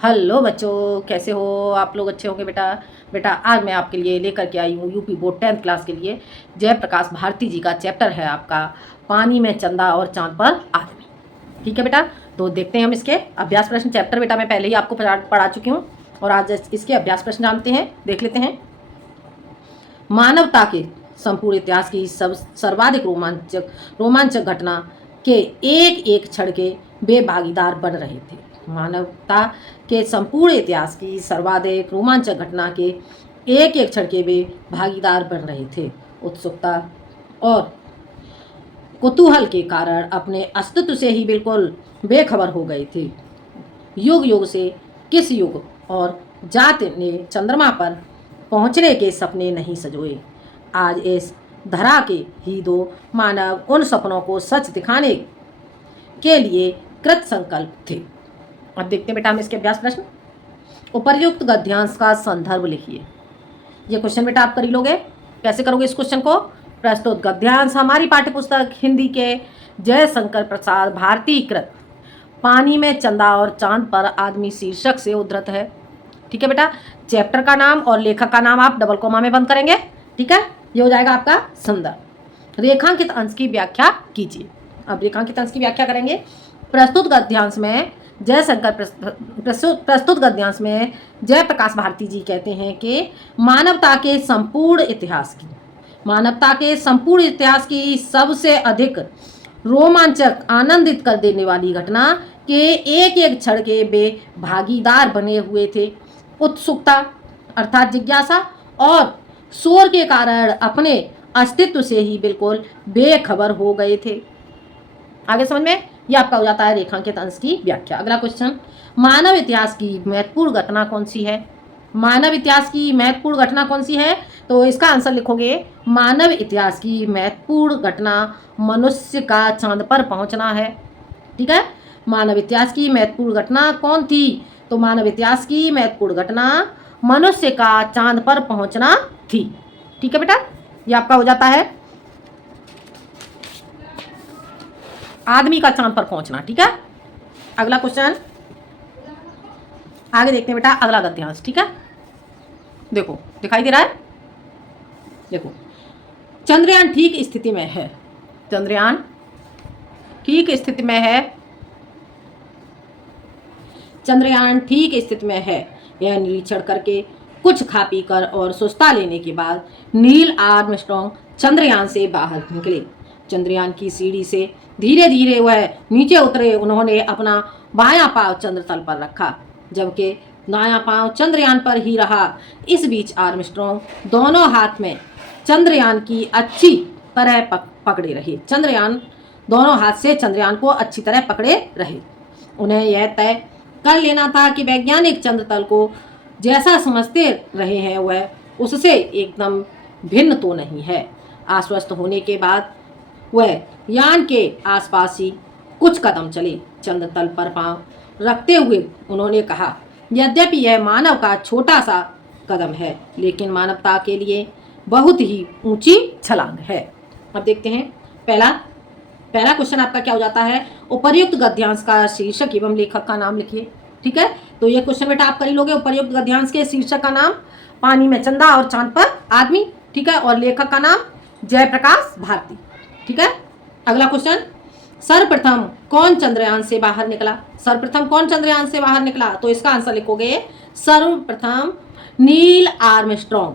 Hello बच्चों, कैसे हो आप लोग? अच्छे होंगे बेटा। बेटा आज मैं आपके लिए लेकर के आई हूँ यूपी बोर्ड 10th क्लास के लिए जयप्रकाश भारती जी का चैप्टर है आपका पानी में चंदा और चांद पर आदमी। ठीक है बेटा, तो देखते हैं हम इसके अभ्यास प्रश्न। चैप्टर बेटा मैं पहले ही आपको पढ़ा चुकी हूँ और आज इसके अभ्यास प्रश्न जानते हैं, देख लेते हैं। मानवता के संपूर्ण इतिहास की सर्वाधिक रोमांचक घटना के एक एक क्षण के वे भागीदार बन रहे थे। मानवता के संपूर्ण इतिहास की सर्वाधिक रोमांचक घटना के एक एक क्षण के वे भागीदार बन रहे थे। उत्सुकता और कुतूहल के कारण अपने अस्तित्व से ही बिल्कुल बेखबर हो गए थे। युग युग से किस युग और जाति ने चंद्रमा पर पहुंचने के सपने नहीं सजोए। आज इस धरा के ही दो मानव उन सपनों को सच दिखाने के लिए कृत संकल्प थे। अब देखते हैं बेटा हम इसके अभ्यास प्रश्न। उपर्युक्त गद्यांश का संदर्भ लिखिए। ये क्वेश्चन बेटा आप कर ही लोगे। कैसे करोगे इस क्वेश्चन को? प्रस्तुत गद्यांश हमारी पाठ्यपुस्तक हिंदी के जयशंकर प्रसाद भारती कृत पानी में चंदा और चांद पर आदमी शीर्षक से उद्धृत है। ठीक है बेटा, चैप्टर का नाम और लेखक का नाम आप डबल कोमा में बंद करेंगे। ठीक है, ये हो जाएगा आपका संदर्भ। रेखांकित अंश की व्याख्या कीजिए। अब रेखांकित अंश की व्याख्या करेंगे। प्रस्तुत गद्यांश में प्रस्तुत गद्यांश में जयप्रकाश भारती जी कहते हैं कि मानवता के संपूर्ण इतिहास की सबसे अधिक रोमांचक आनंदित कर देने वाली घटना के एक एक क्षण के वे भागीदार बने हुए थे। उत्सुकता अर्थात जिज्ञासा और शोर के कारण अपने अस्तित्व से ही बिल्कुल बेखबर हो गए थे। आगे समझ में? ये आपका हो जाता है रेखांकित अंश की व्याख्या। अगला क्वेश्चन, मानव इतिहास की महत्वपूर्ण घटना कौन सी है? मानव इतिहास की महत्वपूर्ण घटना कौन सी है? तो इसका आंसर लिखोगे, मानव इतिहास की महत्वपूर्ण घटना मनुष्य का चांद पर पहुंचना है। ठीक है, मानव इतिहास की महत्वपूर्ण घटना कौन थी? तो मानव इतिहास की महत्वपूर्ण घटना मनुष्य का चांद पर पहुंचना थी। ठीक है बेटा, ये आपका हो जाता है आदमी का चांद पर पहुंचना। ठीक है, अगला क्वेश्चन आगे देखते हैं बेटा। अगला गद्यांश, ठीक है, देखो दिखाई दे रहा है। देखो, चंद्रयान ठीक स्थिति में है। चंद्रयान ठीक स्थिति में है। चंद्रयान ठीक स्थिति में है। यह निरीक्षण करके कुछ खा पी कर और सुस्ता लेने के बाद नील आर्मस्ट्रॉन्ग चंद्रयान से बाहर निकले। चंद्रयान की सीढ़ी से धीरे धीरे वह नीचे उतरे। उन्होंने अपना बायां पांव चंद्रतल पर रखा जबकि दायां पांव चंद्रयान पर ही रहा। इस बीच आर्मस्ट्रॉन्ग दोनों हाथ में चंद्रयान की अच्छी तरह पकड़े रहे। चंद्रयान दोनों हाथ से चंद्रयान को अच्छी तरह पकड़े रहे। उन्हें यह तय कर लेना था कि वैज्ञानिक चंद्रतल को जैसा समझते रहे हैं वह उससे एकदम भिन्न तो नहीं है। आश्वस्त होने के बाद वह यान के आसपास ही कुछ कदम चले। चंद्रतल पर पांव रखते हुए उन्होंने कहा, यद्यपि यह मानव का छोटा सा कदम है लेकिन मानवता के लिए बहुत ही ऊंची छलांग है। अब देखते हैं पहला क्वेश्चन आपका क्या हो जाता है। उपर्युक्त गद्यांश का शीर्षक एवं लेखक का नाम लिखिए। ठीक है, तो ये क्वेश्चन बेटा आप कर ही लोगे। उपर्युक्त गद्यांश के शीर्षक का नाम पानी में चंदा और चांद पर आदमी। ठीक है, और लेखक का नाम जयप्रकाश भारती। ठीक है, अगला क्वेश्चन, सर्वप्रथम कौन चंद्रयान से बाहर निकला? सर्वप्रथम कौन चंद्रयान से बाहर निकला? तो इसका आंसर लिखोगे, सर्वप्रथम नील आर्मस्ट्रॉन्ग।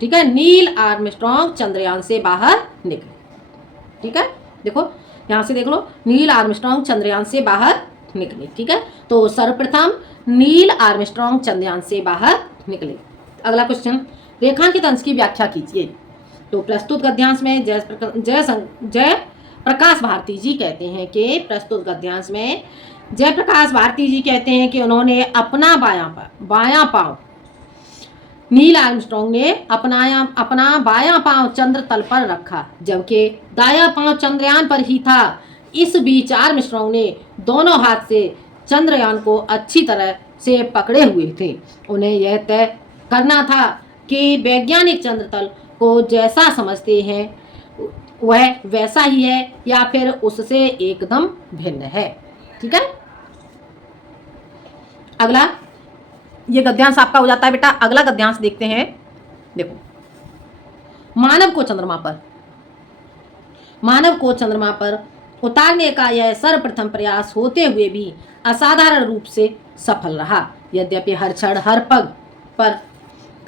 ठीक है, नील आर्मस्ट्रॉन्ग चंद्रयान से बाहर निकले। ठीक है, देखो यहां से देख लो, नील आर्मस्ट्रॉन्ग चंद्रयान से बाहर निकले। ठीक है, तो सर्वप्रथम नील आर्मस्ट्रॉन्ग चंद्रयान से बाहर निकले। अगला क्वेश्चन, रेखांकित अंश की व्याख्या कीजिए। तो प्रस्तुत गद्यांश में जय प्रकाश भारती जी कहते हैं कि प्रस्तुत गद्यांश में जयप्रकाश भारती जी कहते हैं कि उन्होंने अपना बायां पांव नील आर्मस्ट्रॉन्ग ने अपना बायां पांव चंद्र तल पर रखा जबकि दायां पांव चंद्रयान पर ही था। इस बीच आर्मस्ट्रॉन्ग ने दोनों हाथ से चंद्रयान को अच्छी तरह से पकड़े हुए थे। उन्हें यह तय करना था कि वैज्ञानिक चंद्रतल को जैसा समझते हैं वह वैसा ही है या फिर उससे एकदम भिन्न है। ठीक है, अगला ये गद्यांश आपका हो जाता है बेटा। अगला गद्यांश देखते हैं। देखो, मानव को चंद्रमा पर उतारने का यह सर्वप्रथम प्रयास होते हुए भी असाधारण रूप से सफल रहा। यद्यपि हर क्षण हर पग पर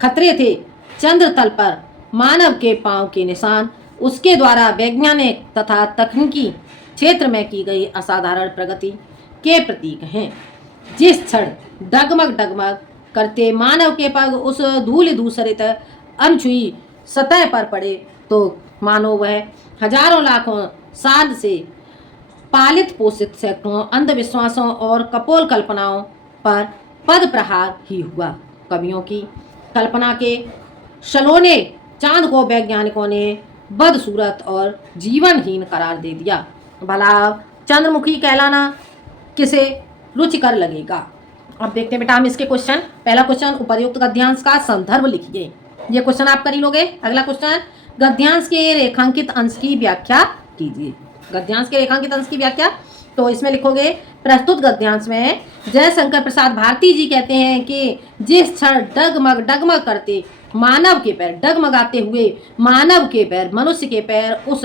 खतरे थे, चंद्र तल पर मानव के पांव के निशान उसके द्वारा वैज्ञानिक तथा तकनीकी क्षेत्र में की गई असाधारण प्रगति के प्रतीक हैं। जिस क्षण डगमग डगमग करते मानव के पग उस धूल धूसरित अनछुई सतह पर पड़े तो मानो वह हजारों लाखों साल से पालित पोषित सैकड़ों अंधविश्वासों और कपोल कल्पनाओं पर पद प्रहार ही हुआ। कवियों की कल्पना के शलोने चांद को वैज्ञानिकों ने बदसूरत और जीवनहीन करार दे दिया। भला चंद्रमुखी कहलाना किसे रुचिकर लगेगा। अब देखते हैं बेटा हम इसके क्वेश्चन। पहला क्वेश्चन, उपर्युक्त गद्यांश का संदर्भ लिखिए। ये क्वेश्चन आप कर ही लोगे। अगला क्वेश्चन, गद्यांश के रेखांकित अंश की व्याख्या कीजिए। गद्यांश के रेखांकित अंश की व्याख्या, तो इसमें लिखोगे, प्रस्तुत गद्यांश में जयशंकर प्रसाद भारती जी कहते हैं कि जिस क्षण डगमग डगमग करते मानव के पैर, डगमगाते हुए मानव के पैर, मनुष्य के पैर उस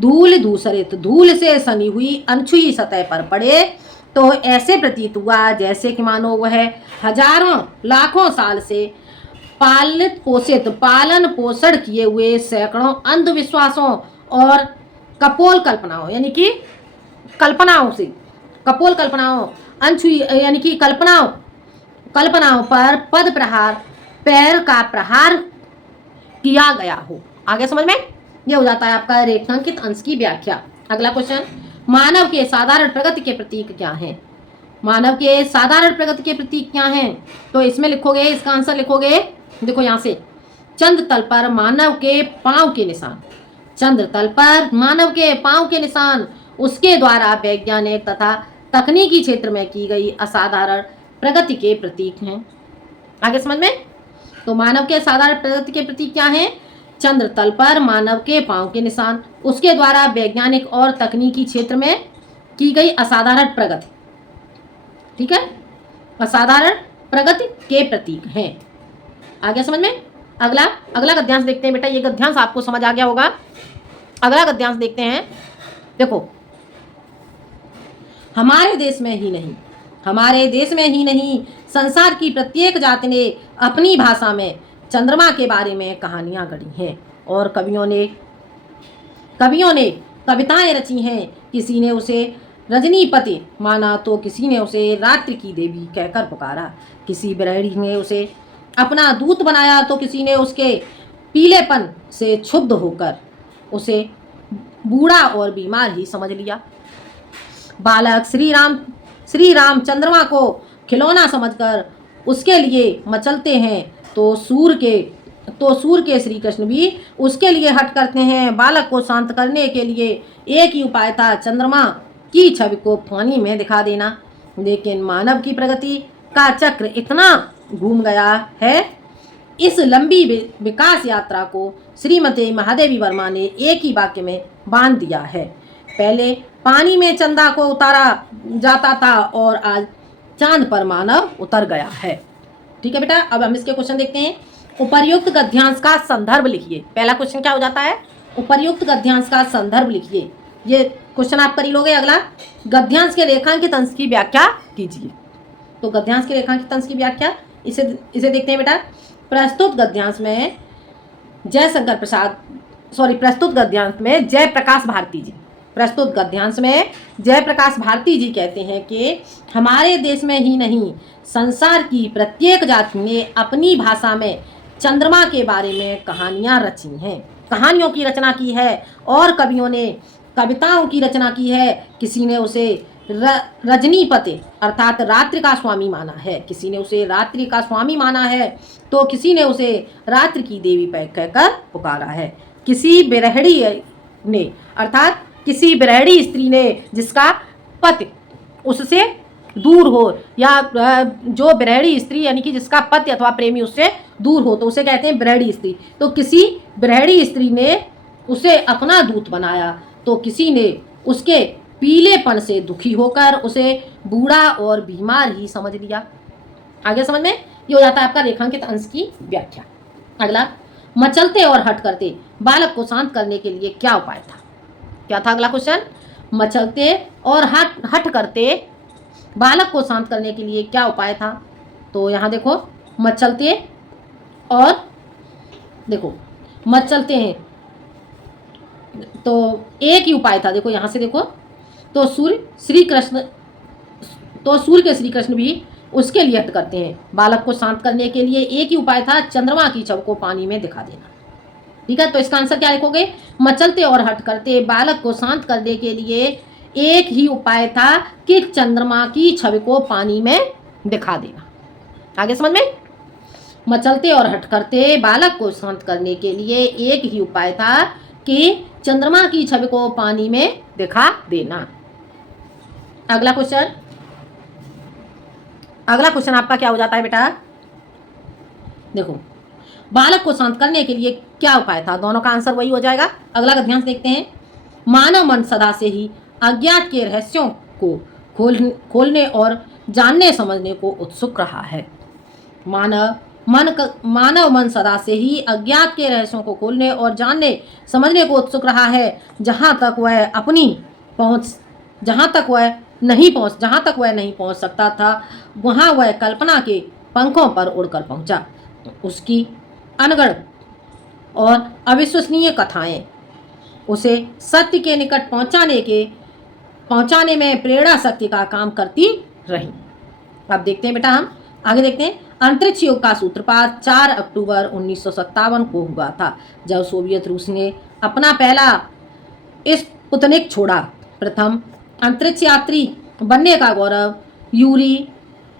धूल धूसरित धूल से सनी हुई अनछुई सतह पर पड़े तो ऐसे प्रतीत हुआ जैसे कि मानो वह हजारों लाखों साल से पालित पोषित पालन पोषण किए हुए सैकड़ों अंधविश्वासों और कपोल कल्पनाओं यानी कि कल्पनाओं से कपोल कल्पनाओं अनछुई यानी कि कल्पनाओं पर पद प्रहार पैर का प्रहार किया गया हो। आगे समझ में यह हो जाता है आपका रेखांकित अंश की व्याख्या। अगला क्वेश्चन, मानव के साधारण प्रगति के प्रतीक क्या हैं। मानव के साधारण प्रगति के प्रतीक क्या हैं, तो इसमें लिखोगे, इसका आंसर लिखोगे, देखो यहाँ से, चंद्र तल पर मानव के पांव के निशान, चंद्र तल पर मानव के पांव के निशान उसके द्वारा वैज्ञानिक तथा तकनीकी क्षेत्र में की गई असाधारण प्रगति के प्रतीक हैं। आगे समझ में, तो मानव के साधारण प्रगति के प्रतीक क्या हैं, चंद्र तल पर मानव के पांव के निशान उसके द्वारा वैज्ञानिक और तकनीकी क्षेत्र में की गई असाधारण प्रगति, ठीक है, असाधारण प्रगति के प्रतीक हैं। आगे समझ में। अगला गद्यांश देखते हैं बेटा। ये गद्यांश आपको समझ आ गया होगा। अगला गद्यांश देखते हैं। देखो, हमारे देश में ही नहीं संसार की प्रत्येक जाति ने अपनी भाषा में चंद्रमा के बारे में कहानियां गढ़ी हैं और कवियों ने कविताएं रची हैं। किसी ने उसे रजनीपति माना तो किसी ने उसे रात्रि की देवी कहकर पुकारा। किसी बिरहड़ी ने उसे अपना दूत बनाया तो किसी ने उसके पीलेपन से क्षुब्ध होकर उसे बूढ़ा और बीमार ही समझ लिया। बालक श्री राम चंद्रमा को खिलौना समझकर उसके लिए मचलते हैं तो सूर के श्री कृष्ण भी उसके लिए हट करते हैं। बालक को शांत करने के लिए एक ही उपाय था, चंद्रमा की छवि को पानी में दिखा देना। लेकिन मानव की प्रगति का चक्र इतना घूम गया है, इस लंबी विकास यात्रा को श्रीमती महादेवी वर्मा ने एक ही वाक्य में बांध दिया है। पहले पानी में चंदा को उतारा जाता था और आज चांद पर मानव उतर गया है। ठीक है बेटा, अब हम इसके क्वेश्चन देखते हैं। उपर्युक्त गद्यांश का संदर्भ लिखिए। पहला क्वेश्चन क्या हो जाता है, उपर्युक्त गद्यांश का संदर्भ लिखिए। ये क्वेश्चन आप कर ही लोगे। अगला, गद्यांश के रेखांकित अंश की व्याख्या कीजिए। तो गद्यांश के रेखांकित अंश की व्याख्या इसे देखते हैं बेटा। प्रस्तुत गद्यांश में जयप्रकाश भारती जी कहते हैं कि हमारे देश में ही नहीं संसार की प्रत्येक जाति ने अपनी भाषा में चंद्रमा के बारे में कहानियां रची हैं, कहानियों की रचना की है और कवियों ने कविताओं की रचना की है। किसी ने उसे रजनीपति अर्थात रात्रि का स्वामी माना है, किसी ने उसे रात्रि का स्वामी माना है तो किसी ने उसे रात्रि की देवी कहकर पुकारा है। किसी बिरहड़ी स्त्री ने जिसका पति उससे दूर हो या जो बिरहड़ी स्त्री यानी कि जिसका पति अथवा प्रेमी उससे दूर हो तो उसे कहते हैं बिरहड़ी स्त्री। तो किसी बिरहड़ी स्त्री ने उसे अपना दूत बनाया तो किसी ने उसके पीलेपन से दुखी होकर उसे बूढ़ा और बीमार ही समझ लिया। आगे समझ में, ये हो जाता है आपका रेखांकित अंश की व्याख्या। अगला, मचलते और हट करते बालक को शांत करने के लिए क्या उपाय था? क्या था अगला क्वेश्चन? मचलते और हट करते बालक को शांत करने के लिए क्या उपाय था? तो यहाँ देखो, मचलते और देखो मचलते हैं तो एक ही उपाय था। देखो यहाँ से देखो, तो सूर्य के श्री कृष्ण भी उसके लिए हट करते हैं। बालक को शांत करने के लिए एक ही उपाय था, चंद्रमा की छवि को पानी में दिखा देना। ठीक है, तो इसका आंसर क्या लिखोगे? मचलते और हट करते बालक को शांत करने के लिए एक ही उपाय था कि चंद्रमा की छवि को पानी में दिखा देना। आगे समझ में, मचलते और हट करते बालक को शांत करने के लिए एक ही उपाय था कि चंद्रमा की छवि को पानी में दिखा देना। अगला क्वेश्चन आपका क्या हो जाता है बेटा? देखो, बालक को शांत करने के लिए क्या उपाय था? दोनों का आंसर वही हो जाएगा। अगला गद्यांश देखते हैं। मानव मन सदा से ही अज्ञात के रहस्यों को खोलने और जानने समझने को उत्सुक रहा है। मानव मन सदा से ही अज्ञात के रहस्यों को खोलने और जानने समझने को उत्सुक रहा है। जहाँ तक वह नहीं पहुँच सकता था, वहाँ वह कल्पना के पंखों पर उड़कर पहुँचा। उसकी अनगढ़ और अविश्वसनीय कथाएं उसे सत्य के निकट पहुंचाने में प्रेरणा शक्ति का काम करती रही। अब देखते हैं बेटा, हम आगे देखते हैं। अंतरिक्ष योग का सूत्रपात 4 अक्टूबर 1957 को हुआ था, जब सोवियत रूस ने अपना पहला स्पुतनिक छोड़ा। प्रथम अंतरिक्ष यात्री बनने का गौरव यूरी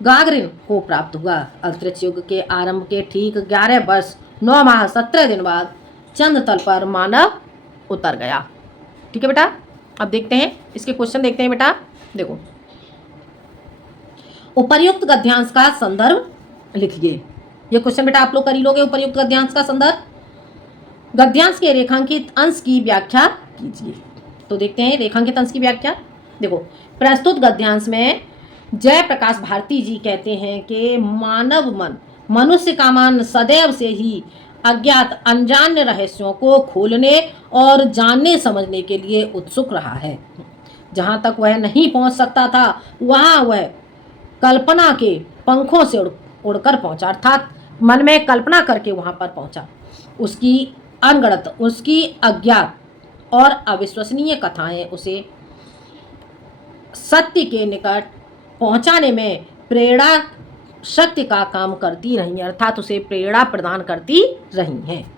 गागरिन को प्राप्त हुआ। अंतरिक्ष युग के आरंभ के ठीक 11 वर्ष 9 माह 17 दिन बाद चंद्र तल पर मानव उतर गया। ठीक है बेटा, अब देखते हैं इसके क्वेश्चन देखते हैं बेटा। देखो, उपर्युक्त गद्यांश का संदर्भ लिखिए। ये क्वेश्चन बेटा आप लोग कर ही लोगे। उपर्युक्त गद्यांश का संदर्भ, गद्यांश के रेखांकित अंश की व्याख्या कीजिए। तो देखते हैं रेखांकित अंश की व्याख्या। देखो, प्रस्तुत गद्यांश में जयप्रकाश भारती जी कहते हैं कि मानव मन, मनुष्य का मन सदैव से ही अज्ञात अनजान रहस्यों को खोलने और जानने समझने के लिए उत्सुक रहा है। जहाँ तक वह नहीं पहुँच सकता था, वहाँ वह कल्पना के पंखों से उड़कर पहुँचा, अर्थात मन में कल्पना करके वहाँ पर पहुँचा। उसकी अनगढ़त, उसकी अज्ञात और अविश्वसनीय कथाएं उसे सत्य के निकट पहुँचाने में प्रेरणा शक्ति का काम करती रही, अर्थात उसे प्रेरणा प्रदान करती रही हैं।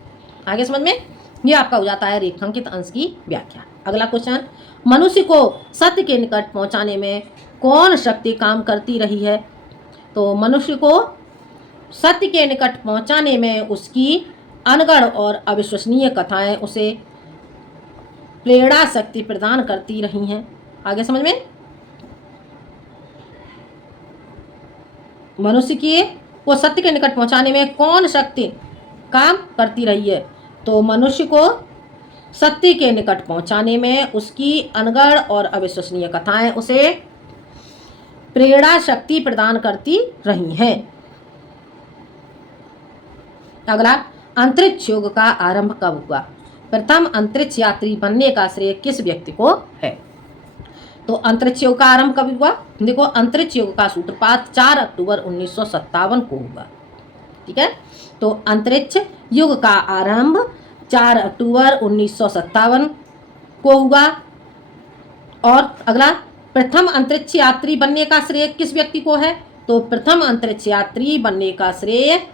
आगे समझ में, ये आपका हो जाता है रेखांकित अंश की व्याख्या। अगला क्वेश्चन, मनुष्य को सत्य के निकट पहुंचाने में कौन शक्ति काम करती रही है? तो मनुष्य को सत्य के निकट पहुंचाने में उसकी अनगढ़ और अविश्वसनीय कथाएं उसे प्रेरणा शक्ति प्रदान करती रही हैं। आगे समझ में, मनुष्य को सत्य के निकट पहुंचाने में कौन शक्ति काम करती रही है? तो मनुष्य को सत्य के निकट पहुंचाने में उसकी अनगढ़ और अविश्वसनीय कथाएं उसे प्रेरणा शक्ति प्रदान करती रही हैं। अगला, अंतरिक्ष योग का आरंभ कब हुआ? प्रथम अंतरिक्ष यात्री बनने का श्रेय किस व्यक्ति को है? तो अंतरिक्ष योग का आरंभ कब हुआ? देखो, अंतरिक्ष योग का सूत्रपात 4 अक्टूबर 1957 को हुआ। ठीक है, तो अंतरिक्ष युग का आरंभ 4 अक्टूबर 1957 को हुआ। और अगला, प्रथम अंतरिक्ष यात्री बनने का श्रेय किस व्यक्ति को है? तो प्रथम अंतरिक्ष यात्री बनने का श्रेय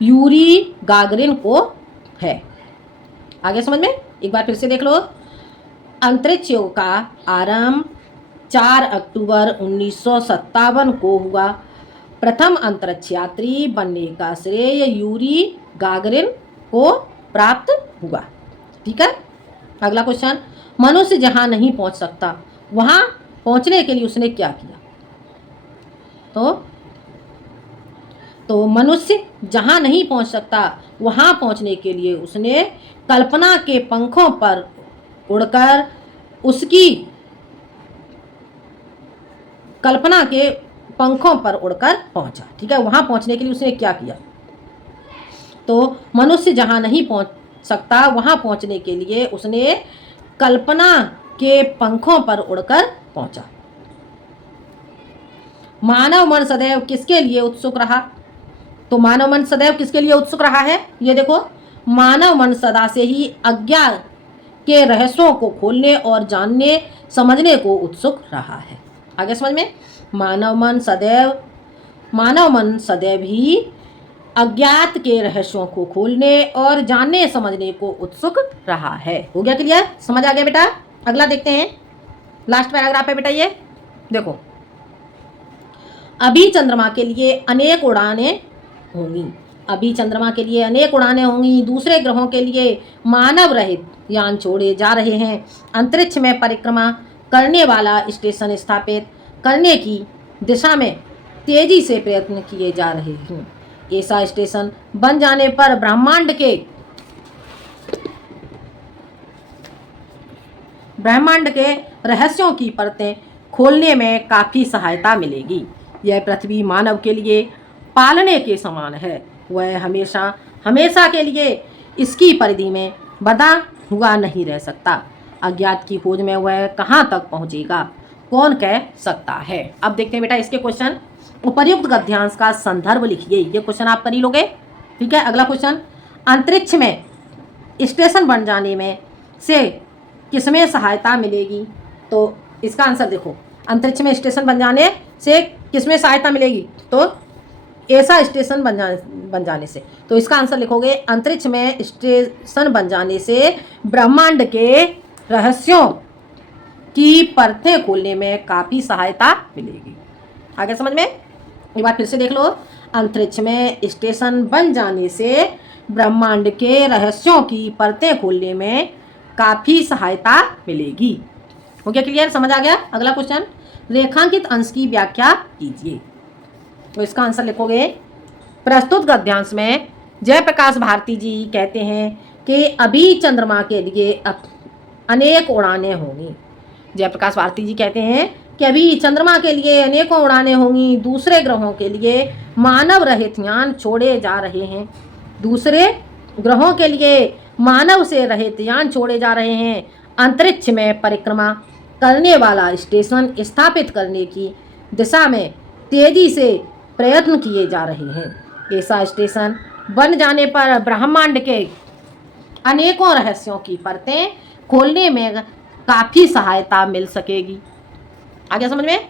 यूरी गागरिन को है। आगे समझ में, एक बार फिर से देख लो। अंतरिक्ष योग का आरंभ 4 अक्टूबर 1957 को हुआ। प्रथम अंतरिक्ष यात्री बनने का श्रेय यूरी गागरिन को प्राप्त हुआ। ठीक है, अगला क्वेश्चन, मनुष्य जहां नहीं पहुंच सकता, वहां पहुंचने के लिए उसने क्या किया? तो मनुष्य जहां नहीं पहुंच सकता, वहां पहुंचने के लिए उसने कल्पना के पंखों पर उड़कर उसकी कल्पना के पंखों पर उड़कर पहुंचा। ठीक है, वहां पहुंचने के लिए उसने क्या किया, तो मनुष्य जहां नहीं पहुंच सकता वहां पहुंचने के लिए उसने कल्पना के पंखों पर उड़कर पहुंचा। मानव मन सदैव किसके लिए उत्सुक रहा, तो मानव मन सदैव किसके लिए उत्सुक रहा है, ये देखो, मानव मन सदा से ही अज्ञान के रहस्यों को खोलने और जानने समझने को उत्सुक रहा है। आगे समझ में, मानव मन सदैव ही अज्ञात के रहस्यों को खोलने और जानने समझने को उत्सुक रहा है। हो गया क्लियर, समझ आ गया बेटा। अगला देखते हैं, लास्ट पैराग्राफ है बेटा, ये देखो, अभी चंद्रमा के लिए अनेक उड़ानें होंगी, अभी चंद्रमा के लिए अनेक उड़ानें होंगी, दूसरे ग्रहों के लिए मानव रहित यान छोड़े जा रहे हैं, अंतरिक्ष में परिक्रमा करने वाला स्टेशन स्थापित करने की दिशा में तेजी से प्रयत्न किए जा रहे हैं। ऐसा स्टेशन बन जाने पर ब्रह्मांड के रहस्यों की परतें खोलने में काफ़ी सहायता मिलेगी। यह पृथ्वी मानव के लिए पालने के समान है, वह हमेशा के लिए इसकी परिधि में बंधा हुआ नहीं रह सकता। अज्ञात की खोज में वह कहाँ तक पहुँचेगा, कौन कह सकता है। अब देखते हैं बेटा इसके क्वेश्चन। उपर्युक्त गद्यांश का संदर्भ लिखिए, ये क्वेश्चन आप कर ही लोगे। ठीक है, अगला क्वेश्चन, अंतरिक्ष में स्टेशन बन जाने में से किसमें सहायता मिलेगी, तो इसका आंसर देखो, अंतरिक्ष में स्टेशन बन जाने से किसमें सहायता मिलेगी, तो ऐसा स्टेशन बन जाने से, तो इसका आंसर लिखोगे, अंतरिक्ष में स्टेशन बन जाने से ब्रह्मांड के रहस्यों की परतें खोलने में काफ़ी सहायता मिलेगी। आगे समझ में, एक बार फिर से देख लो, अंतरिक्ष में स्टेशन बन जाने से ब्रह्मांड के रहस्यों की परतें खोलने में काफ़ी सहायता मिलेगी। हो गया क्लियर, समझ आ गया। अगला क्वेश्चन, रेखांकित अंश की व्याख्या कीजिए, तो इसका आंसर लिखोगे, प्रस्तुत गद्यांश में जयप्रकाश भारती जी कहते हैं कि अभी चंद्रमा के लिए अनेक उड़ानें होंगी। जयप्रकाश भारती जी कहते हैं कि अभी चंद्रमा के लिए अनेकों उड़ानें होंगी, दूसरे ग्रहों के लिए मानव रहित यान छोड़े जा रहे हैं, दूसरे ग्रहों के लिए मानव से रहित यान छोड़े जा रहे हैं, अंतरिक्ष में परिक्रमा करने वाला स्टेशन स्थापित करने की दिशा में तेजी से प्रयत्न किए जा रहे हैं। ऐसा स्टेशन बन जाने पर ब्रह्मांड के अनेकों रहस्यों की परतें खोलने में काफ़ी सहायता मिल सकेगी। आ गया समझ में,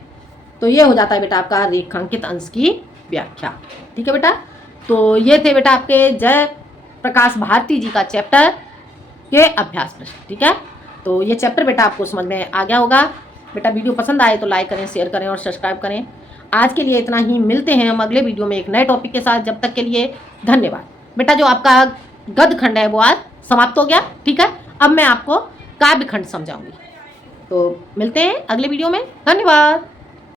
तो ये हो जाता है बेटा आपका रेखांकित अंश की व्याख्या। ठीक है बेटा, तो ये थे बेटा आपके जय प्रकाश भारती जी का चैप्टर के अभ्यास प्रश्न। ठीक है, तो ये चैप्टर बेटा आपको समझ में आ गया होगा। बेटा वीडियो पसंद आए तो लाइक करें, शेयर करें और सब्सक्राइब करें। आज के लिए इतना ही, मिलते हैं हम अगले वीडियो में एक नए टॉपिक के साथ। जब तक के लिए धन्यवाद। बेटा जो आपका गद्य खंड है वो आज समाप्त हो गया। ठीक है, अब मैं आपको काव्य खंड समझाऊंगी, तो मिलते हैं अगले वीडियो में। धन्यवाद।